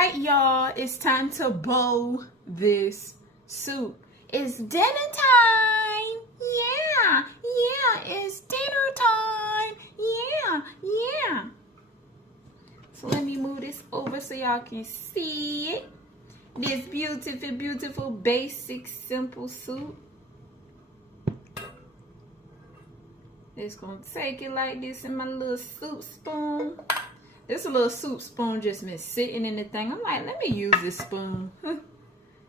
right, y'all, it's time to bowl this soup. It's dinner time. Yeah, it's dinner time. Yeah. So let me move this over so y'all can see it. This beautiful, basic, simple soup. Just gonna take it like this in my little soup spoon. This little soup spoon just been sitting in the thing. I'm like, let me use this spoon.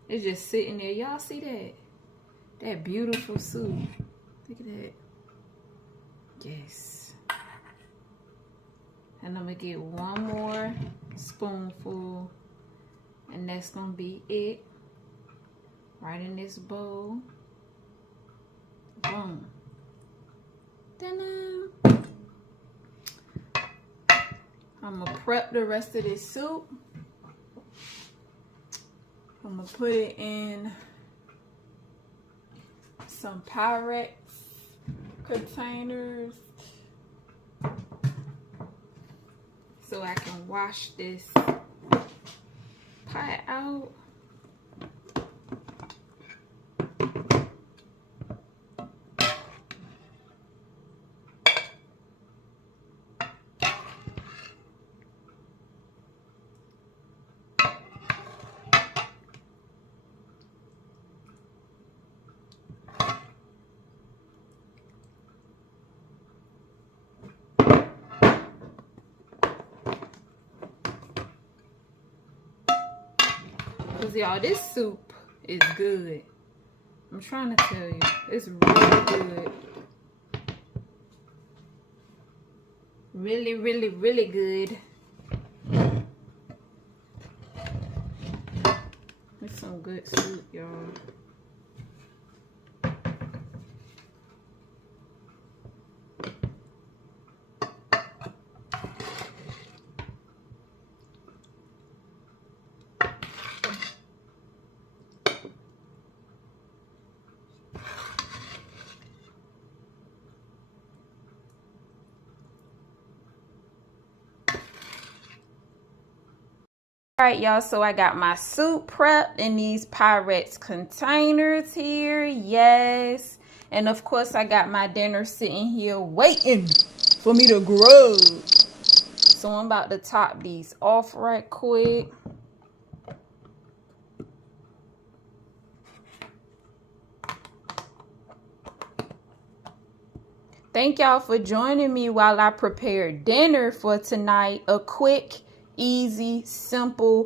It's just sitting there. Y'all see that? That beautiful soup. Look at that. Yes. And I'm gonna get one more spoonful. And that's gonna be it. Right in this bowl. Boom. Ta-da. I'm gonna prep the rest of this soup. I'm gonna put it in some Pyrex containers so I can wash this pot out. Cause y'all, this soup is good. I'm trying to tell you, it's really good. Really good. It's some good soup, y'all. Alright, y'all, so I got my soup prepped in these Pyrex containers here. Yes. And of course, I got my dinner sitting here waiting for me to grow. So I'm about to top these off right quick. Thank y'all for joining me while I prepare dinner for tonight. A quick, easy, simple